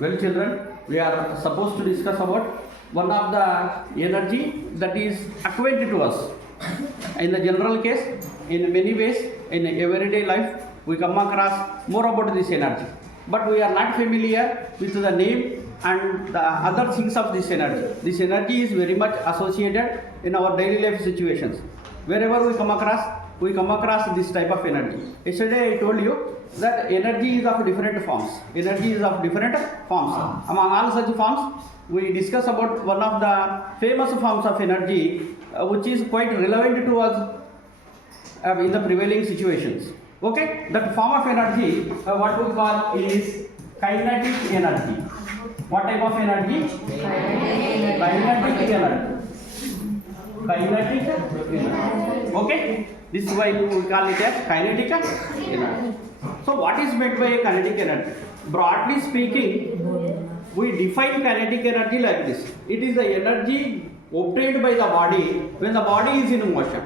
Well, children, we are supposed to discuss about one of the energy that is acquainted to us. In the general case, in many ways, in everyday life, we come across more about this energy. But we are not familiar with the name and the other things of this energy. This energy is very much associated in our daily life situations. Wherever we come across this type of energy. Yesterday I told you that energy is of different forms. Energy is of different forms. Among all such forms, we discuss about one of the famous forms of energy which is quite relevant to us in the prevailing situations. Okay, that form of energy, what we call is kinetic energy. What type of energy? Kinetic energy. Kinetic energy. Okay, this is why we call it as kinetic energy. So what is meant by kinetic energy? Broadly speaking, we define kinetic energy like this. It is the energy obtained by the body when the body is in motion.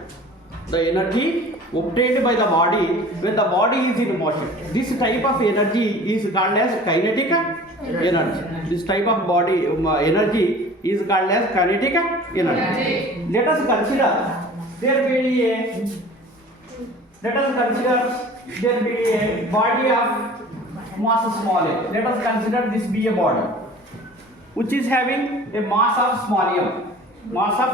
The energy obtained by the body when the body is in motion. This type of energy is called as kinetic energy. This type of body energy is called as kinetic energy. Let us consider there be a body of mass small a. Let us consider this be a body which is having a mass of small m. Mass of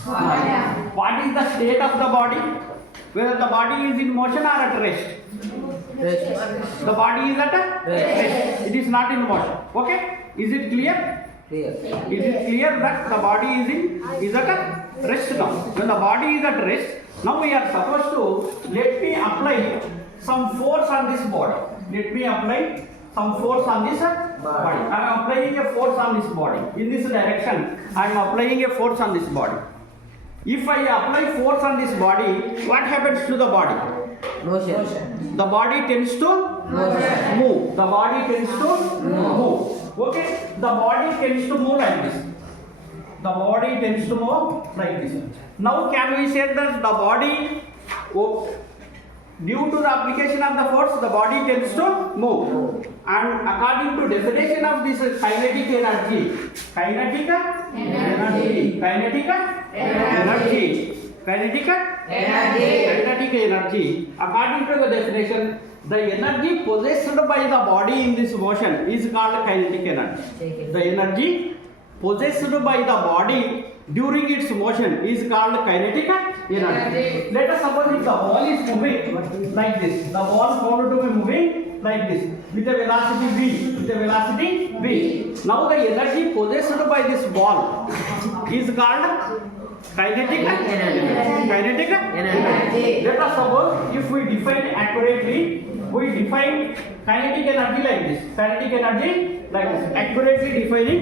small m. What is the state of the body? Whether the body is in motion or at rest? Rest. The body is at rest. It is not in motion. Okay? Is it clear? Clear. It is clear that the body is at rest now. When the body is at rest, now we are supposed to let me apply some force on this body. Let me apply some force on this body. I am applying a force on this body. In this direction, I am applying a force on this body. If I apply force on this body, what happens to the body? Motion. The body tends to move. The body tends to move. Okay? The body tends to move like this. The body tends to move like this. Now can we say that the body, due to the application of the force, the body tends to move. And according to definition of this kinetic energy, kinetic energy, according to the definition, the energy possessed by the body in this motion is called kinetic energy. The energy possessed by the body during its motion is called kinetic energy. Let us suppose if the ball is moving like this, the ball found to be moving like this with a velocity v. Now the energy possessed by this ball is called kinetic energy. Let us suppose if we define accurately, we define kinetic energy like this. Accurately defining,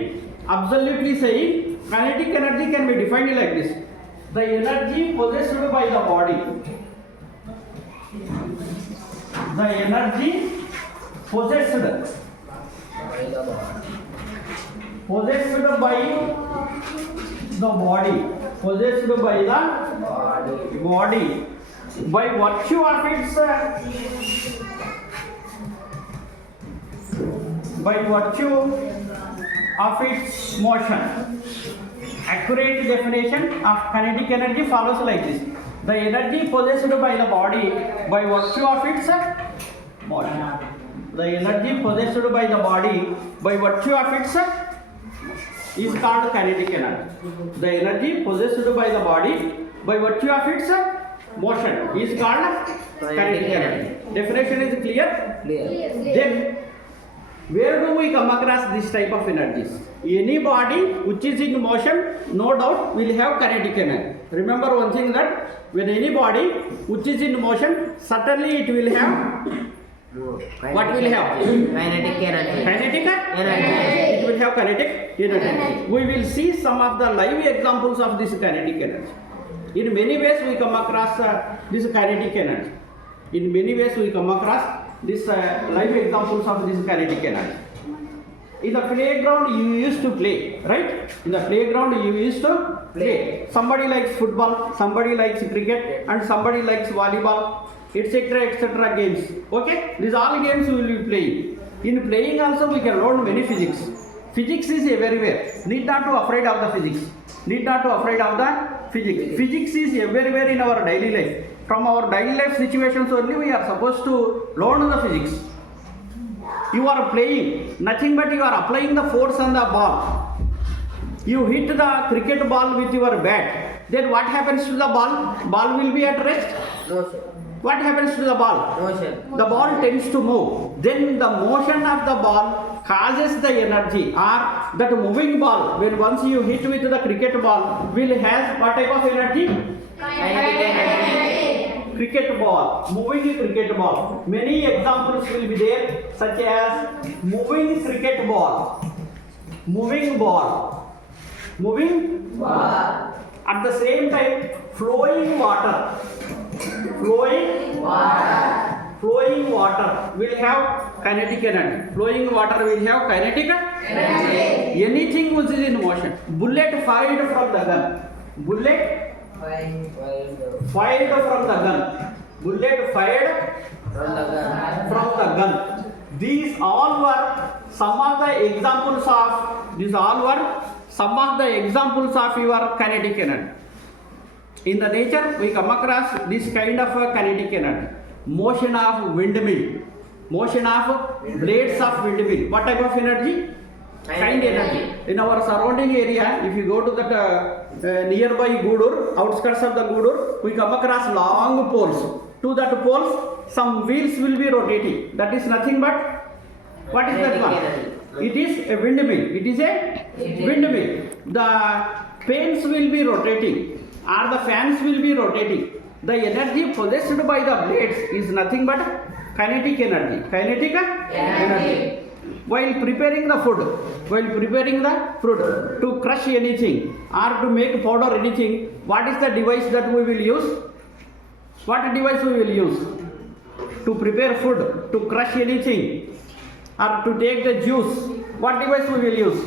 absolutely saying, kinetic energy can be defined like this. The energy possessed by the body. The energy possessed by the body by virtue of its motion. Accurate definition of kinetic energy follows like this. The energy possessed by the body by virtue of its motion. The energy possessed by the body by virtue of its is called kinetic energy. The energy possessed by the body by virtue of its motion is called kinetic energy. Definition is clear? Clear. Then, where do we come across this type of energies? Any body which is in motion, no doubt will have kinetic energy. Remember one thing, that when any body which is in motion, certainly it will have, what will have? Kinetic energy. It will have kinetic energy. We will see some of the live examples of this kinetic energy. In many ways we come across this kinetic energy. In many ways we come across this live examples of this kinetic energy. In the playground you used to play, right? In the playground you used to play. Somebody likes football, somebody likes cricket, and somebody likes volleyball, etc., etc. games. Okay? These all games we will be playing. In playing also we can learn many physics. Physics is everywhere. Need not to afraid of the physics. Need not to afraid of the physics. Physics is everywhere in our daily life. From our daily life situations only we are supposed to learn the physics. You are playing, nothing but you are applying the force on the ball. You hit the cricket ball with your bat. Then what happens to the ball? Ball will be at rest. No, sir. What happens to the ball? No, sir. The ball tends to move. Then the motion of the ball causes the energy, or that moving ball, when once you hit with the cricket ball, will have what type of energy? Kinetic energy. Cricket ball, moving cricket ball. Many examples will be there, such as moving cricket ball, moving ball, moving Ball. at the same time flowing water, flowing Water. flowing water will have kinetic energy. Flowing water will have kinetic Energy. anything which is in motion. Bullet fired from the gun. Bullet fired from the gun. Bullet fired From the gun. from the gun. These all were some of the examples of your kinetic energy. In the nature, we come across this kind of kinetic energy. Motion of windmill, motion of blades of windmill. What type of energy? Kind energy. In our surrounding area, if you go to that nearby Gudur, outskirts of the Gudur, we come across long poles. To that poles, some wheels will be rotating. That is nothing but, what is that one? It is a windmill. It is a windmill. The panes will be rotating, or the fans will be rotating. The energy possessed by the blades is nothing but kinetic energy. Kinetic energy. While preparing the food, to crush anything or to make powder anything, what is the device that we will use? What device we will use? To prepare food, to crush anything or to take the juice, what device we will use?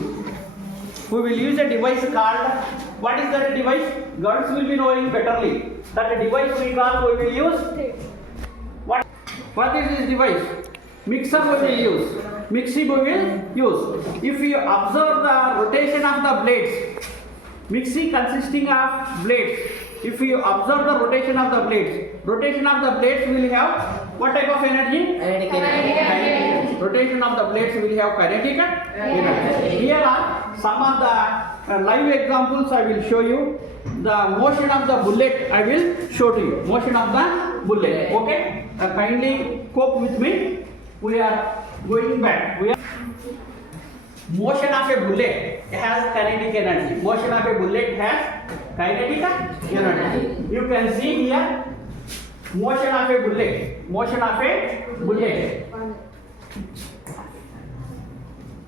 We will use a device called, what is that device? Girls will be knowing betterly. That device we will use. What is this device? Mixer we will use. Mixie we will use. If you observe the rotation of the blades, mixie consisting of blades. If you observe the rotation of the blades will have what type of energy? Kinetic energy. Rotation of the blades will have kinetic energy. Here are some of the live examples I will show you. The motion of the bullet I will show to you. Motion of the bullet. Okay? Kindly cope with me. We are going back. Motion of a bullet has kinetic energy. Motion of a bullet has kinetic energy. You can see here motion of a bullet. Motion of a bullet.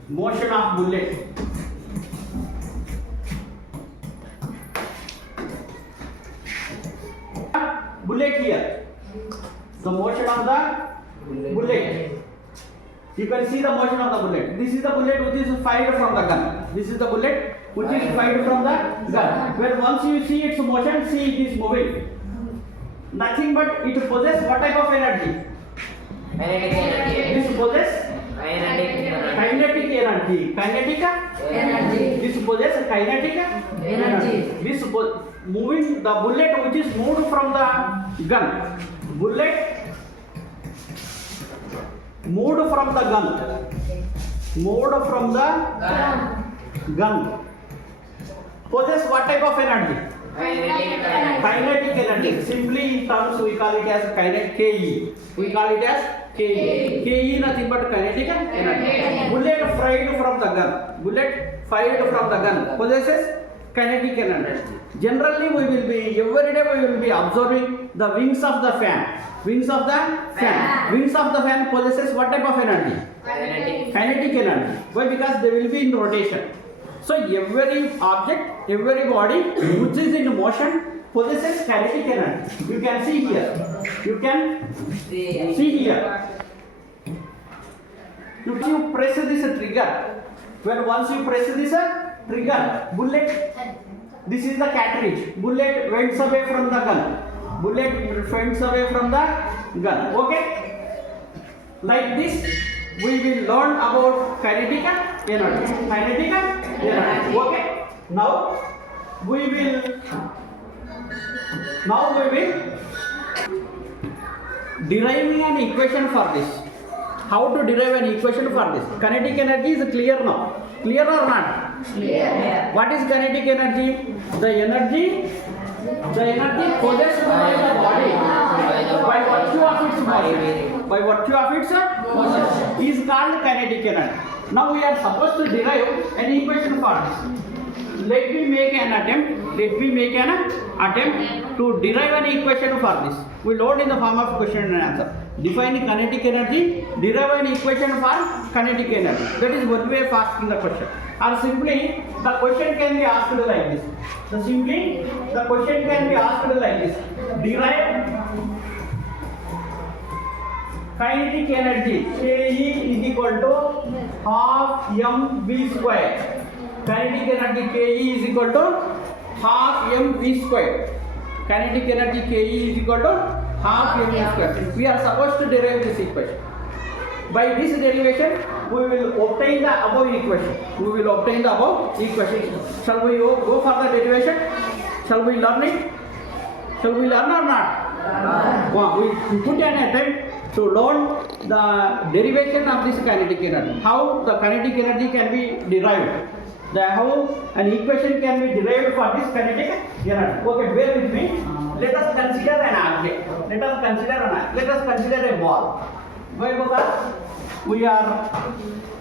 Motion of bullet. Bullet here. The motion of the bullet. You can see the motion of the bullet. This is the bullet which is fired from the gun. This is the bullet which is fired from the gun. Where once you see its motion, see it is moving. Nothing but it possesses what type of energy? Kinetic energy. This possesses Kinetic energy. kinetic energy. Kinetic Energy. This possesses kinetic Energy. This moving the bullet which is moved from the gun. Bullet moved from the gun. Moved from the gun. Possess what type of energy? Kinetic energy. Simply in terms we call it as kinetic K.E. We call it as K.E. K.E nothing but kinetic energy. Bullet fired from the gun. Bullet fired from the gun possesses kinetic energy. Generally every day we will be observing the wings of the fan. Wings of the fan. Wings of the fan possesses what type of energy? Kinetic energy. Why? Because they will be in rotation. So every object, every body which is in motion possesses kinetic energy. You can see here. You can see here. If you press this trigger, when once you press this trigger, bullet, this is the cartridge. Bullet went away from the gun. Bullet went away from the gun. Okay? Like this, we will learn about kinetic energy. Kinetic energy. Okay. Now we will deriving an equation for this. How to derive an equation for this? Kinetic energy is clear now. Clear or not? Clear. What is kinetic energy? The energy possessed by the body by virtue of its motion. By virtue of its motion is called kinetic energy. Now we are supposed to derive an equation for this. Let me make an attempt to derive an equation for this. We load in the form of question and answer. Define kinetic energy, derive an equation for kinetic energy. That is one way of asking the question. Or simply, the question can be asked like this. The question can be asked like this. Derive kinetic energy K.E is equal to half mv². Kinetic energy K.E is equal to half mv². Kinetic energy K.E is equal to half mv². We are supposed to derive this equation. By this derivation, we will obtain the above equation. Shall we go for the derivation? Shall we learn it? Shall we learn or not? We put an attempt to learn the derivation of this kinetic energy. How the kinetic energy can be derived. How an equation can be derived for this kinetic energy. Okay, bear with me. Let us consider an object. Let us consider a ball. Why? Because we are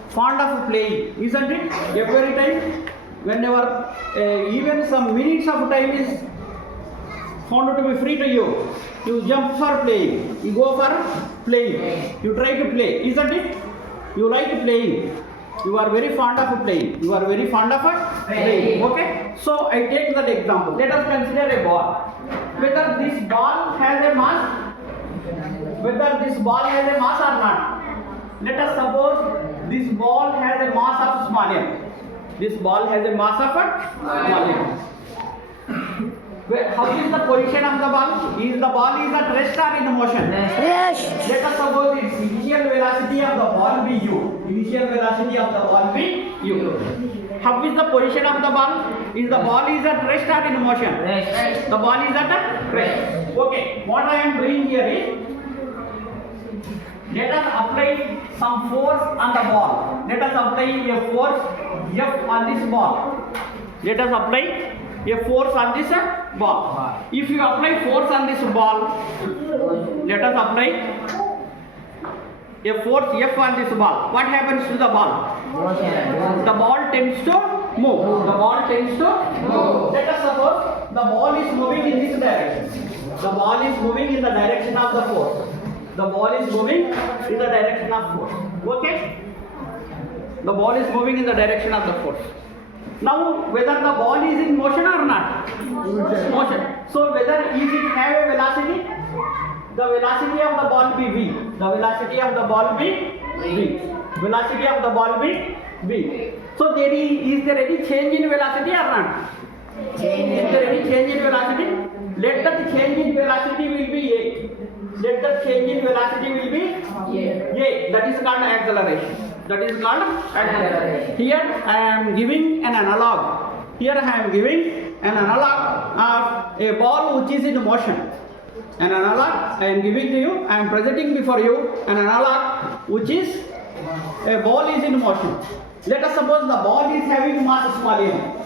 fond of playing, isn't it? Every time, whenever even some minutes of time is found to be free to you, you jump for playing. You go for playing. You try to play, isn't it? You like playing. You are very fond of playing. Okay. So I take that example. Let us consider a ball. Whether this ball has a mass or not. Let us suppose this ball has a mass of small m. How is the position of the ball? Is the ball at rest or in motion? Yes. Let us suppose its initial velocity of the ball be u. How is the position of the ball? Is the ball at rest or in motion? Rest. The ball is at rest. Okay. What I am doing here is, let us apply some force on the ball. Let us apply a force F on this ball. If you apply force on this ball, let us apply a force F on this ball. What happens to the ball? Motion. The ball tends to move. Let us suppose the ball is moving in this direction. The ball is moving in the direction of the force. Okay? The ball is moving in the direction of the force. Now, whether the ball is in motion or not? Motion. So, whether is it have a velocity? The velocity of the ball be v. So, is there any change in velocity or not? Is there any change in velocity? Let that change in velocity will be a. That is called acceleration. Here I am giving an analog. Of a ball which is in motion. An analog I am giving to you. I am presenting before you an analog which is a ball is in motion. Let us suppose the ball is having mass small m.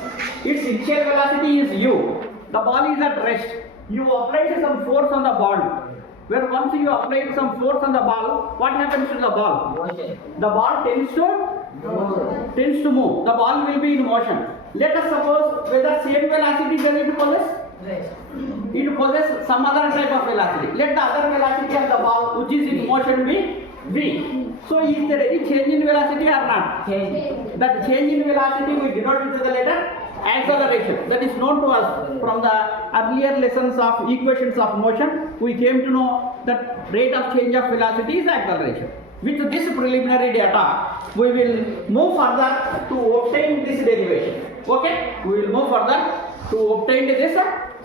Its initial velocity is u. The ball is at rest. You applied some force on the ball. Where once you applied some force on the ball, what happens to the ball? Motion. The ball tends to move. The ball will be in motion. Let us suppose whether same velocity does it possess? Rest. It possesses some other type of velocity. Let the other velocity of the ball which is in motion be v. So is there any change in velocity or not? Change. That change in velocity we denote with the letter acceleration. That is known to us from the earlier lessons of equations of motion. We came to know that rate of change of velocity is acceleration. With this preliminary data, we will move further to obtain this derivation. Okay? We will move further to obtain this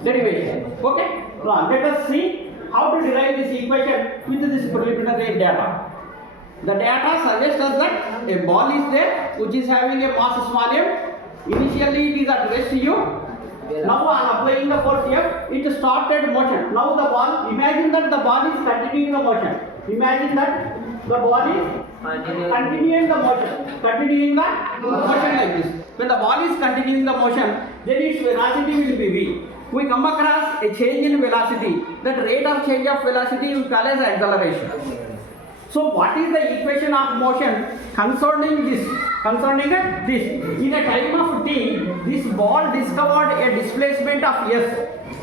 derivation. Okay? Now let us see how to derive this equation with this preliminary data. The data suggests us that a ball is there which is having a mass small m. Initially it is at rest u. Now on applying the force F, it started motion. Now the ball, imagine that the ball is continuing the motion. Imagine that the ball is continuing the motion. Continuing the motion like this. When the ball is continuing the motion, then its velocity will be v. We come across a change in velocity. That rate of change of velocity we call as acceleration. So what is the equation of motion concerning this? Concerning this, in a time of t, this ball discovered a displacement of s.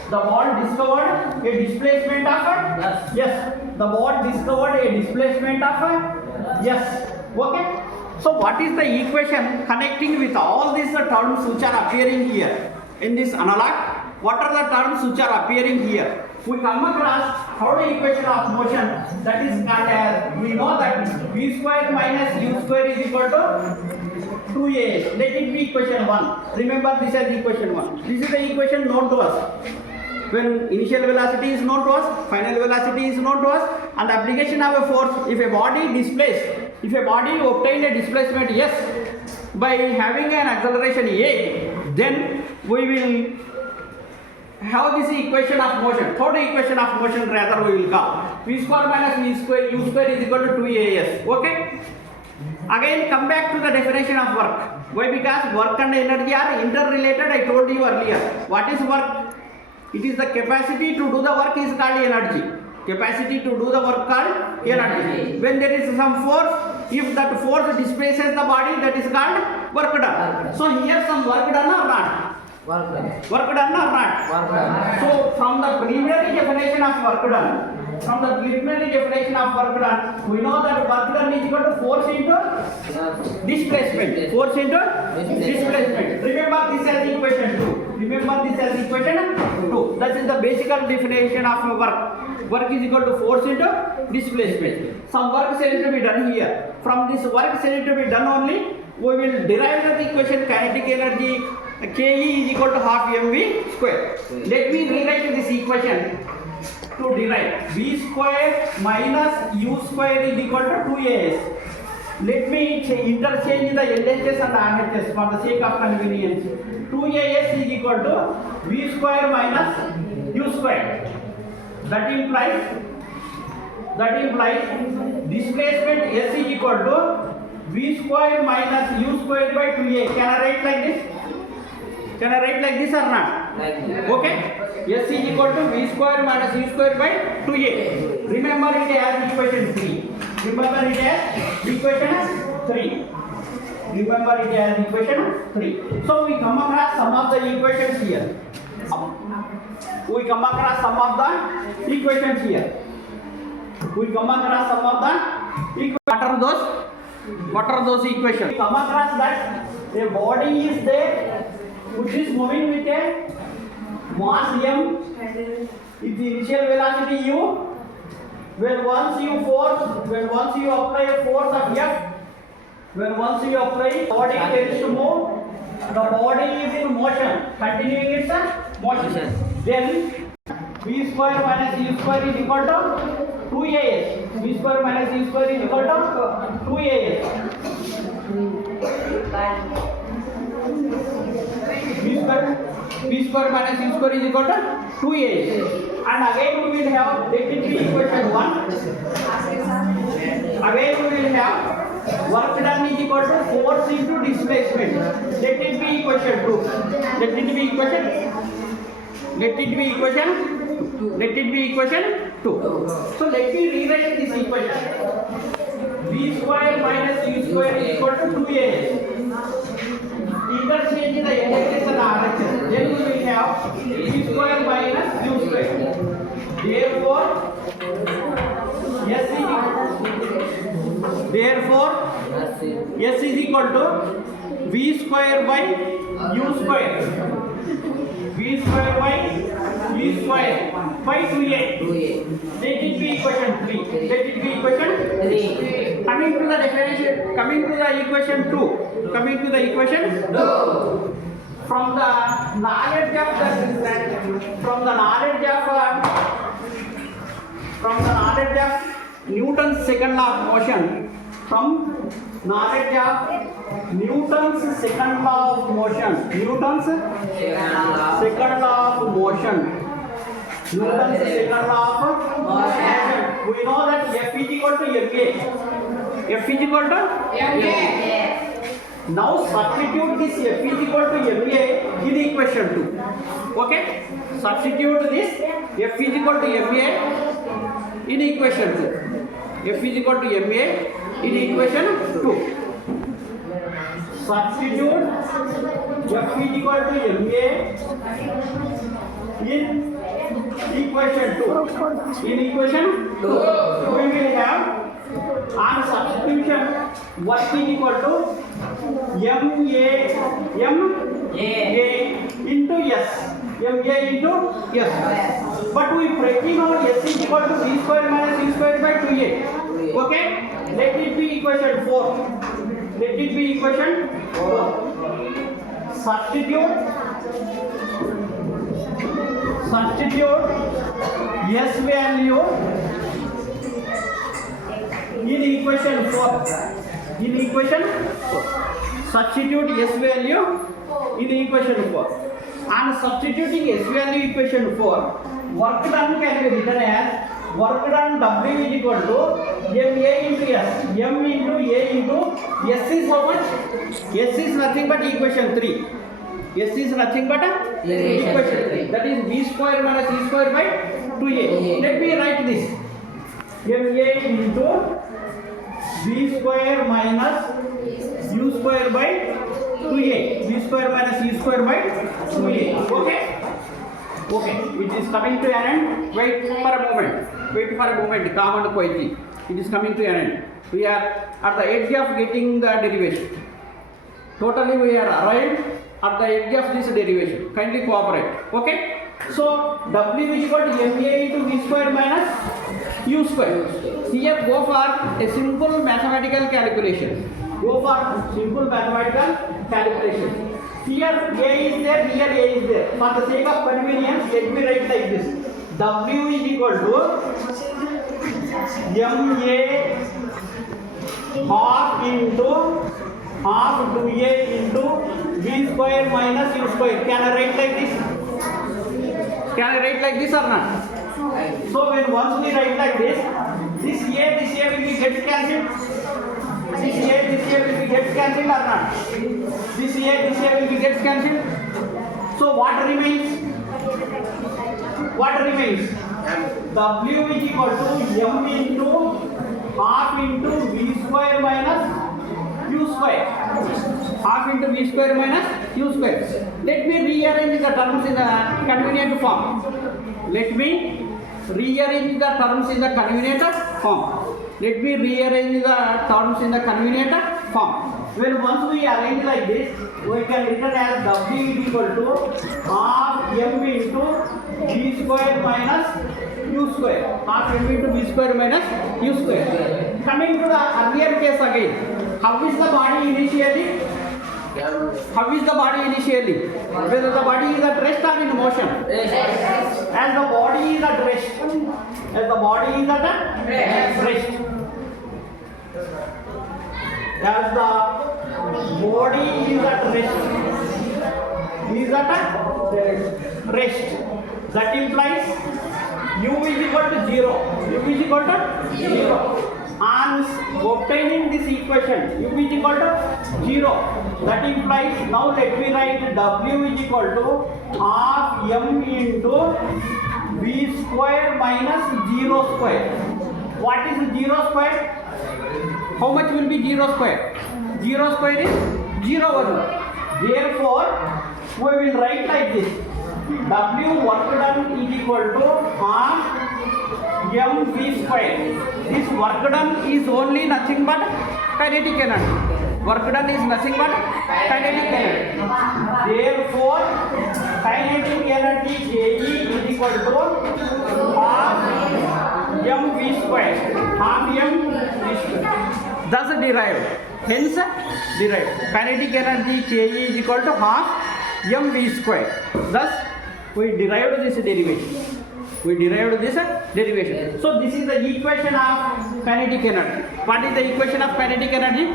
The ball discovered a displacement of yes. The ball discovered a displacement of yes. Okay. So what is the equation connecting with all these terms which are appearing here in this analog? What are the terms which are appearing here? We come across third equation of motion, that is called as, we know that v square minus u square is equal to 2as. Let it be equation 1. Remember this as equation 1. This is the equation known to us. When initial velocity is known to us, final velocity is known to us, and the application of a force, if a body displaced, if a body obtained a displacement s by having an acceleration a, then we will have this equation of motion, third equation of motion rather we will call v square minus v square u square is equal to 2as. Okay. Again come back to the definition of work. Why? Because work and energy are interrelated. I told you earlier. What is work? It is the capacity to do the work is called energy. Capacity to do the work called energy. When there is some force, if that force displaces the body, that is called work done. So here some work done or not? Work done or not? So from the preliminary definition of work done, we know that work done is equal to force into displacement. Force into displacement. Remember this as equation 2. That is the basic definition of work. Work is equal to force into displacement. Some work is to be done here. From this work is to be done only, we will derive the equation kinetic energy K.E is equal to half mv². Let me rewrite this equation to derive v square minus u square is equal to 2as. Let me interchange the LHS and RHS for the sake of convenience. 2as is equal to v square minus u square. That implies displacement s is equal to v square minus u square by 2a. Can I write like this? Can I write like this or not? Okay. S is equal to v square minus u square by 2a. Remember it as equation 3. So we come across some of the equations here. What are those equations? We come across that a body is there which is moving with a mass m, with the initial velocity u. When once you apply a force of F, body tends to move. The body is in motion, continuing its motion. Then v square minus u square is equal to 2as. V square minus u square is equal to 2as. V square minus u square is equal to 2as. And again we will have, let it be equation 1. Again we will have work done is equal to force into displacement. Let it be equation 2. Let it be equation 2. So let me rewrite this equation. V square minus u square is equal to 2as. Interchange the LHS and RHS. Then we will have v square minus u square. Therefore, S is equal to v square by u square. V square by u square by 2a. Let it be equation 3. Coming to the definition, coming to the equation 2. From the knowledge of Newton's second law of motion, from knowledge of Newton's second law of motion. Newton's second law of motion. Newton's second law of motion. We know that F is equal to ma. F is equal to ma. Now substitute this F is equal to ma in equation 2. Okay? Substitute this F is equal to ma in equation 2. F is equal to ma in equation 2. Substitute F is equal to ma in equation 2. In equation 2, we will have on substitution what is equal to ma into s. ma into s. But we pretty know s is equal to v square minus v square by 2a. Okay? Let it be equation 4. Let it be equation 4. Substitute s value in equation 4. In equation 4. Substitute s value in equation 4. And substituting s value equation 4, work done can be written as work done W is equal to ma into s. M into a into s is how much? S is nothing but equation 3. S is nothing but equation 3. That is v square minus e square by 2a. Let me write this. Ma into v square minus u square by 2a. V square minus e square by 2a. Okay? Okay. It is coming to an end. Wait for a moment. Wait for a moment. Calm and quietly. It is coming to an end. We are at the edge of getting the derivation. Totally we are arrived at the edge of this derivation. Kindly cooperate. Okay? So W is equal to ma into v square minus u square. Here go for a simple mathematical calculation. Go for simple mathematical calculation. Here a is there, here a is there. For the sake of convenience, let me write like this. W is equal to ma half into half 2a into v square minus u square. Can I write like this? Can I write like this or not? So when once we write like this a will be get cancelled. This a will be get cancelled or not? This a will be get cancelled. So what remains? What remains? W is equal to m into half into v square minus u square. Half into v square minus u square. Let me rearrange the terms in the convenient form. Let me rearrange the terms in the convenient form. Let me rearrange the terms in the convenient form. When once we arrange like this, we can written as W is equal to half m into v square minus u square. Half m into v square minus u square. Coming to the earlier case again. How is the body initially? How is the body initially? Whether the body is at rest or in motion? As the body is at rest. As the body is at rest. As the body is at rest. Is at rest. That implies u is equal to 0. U is equal to 0. On obtaining this equation, u is equal to 0. That implies, now let me write W is equal to half m into v square minus 0 square. What is 0 square? How much will be 0 square? 0 square is 0 1. Therefore, we will write like this. W work done is equal to half mv square. This work done is only nothing but kinetic energy. Work done is nothing but kinetic energy. Therefore, kinetic energy K.E is equal to half mv square. Half mv square. Thus derived. Hence derived. Kinetic energy K.E is equal to half mv square. Thus we derived this derivation. We derived this derivation. So this is the equation of kinetic energy. What is the equation of kinetic energy?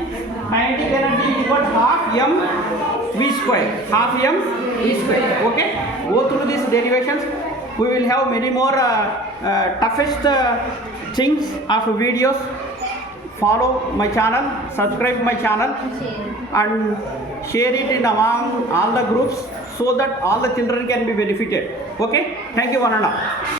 Kinetic energy is equal to half mv². Half mv². Okay. Go through these derivations. We will have many more toughest things of videos. Follow my channel, subscribe my channel, and share it in among all the groups so that all the children can be benefited. Okay. Thank you, one and all.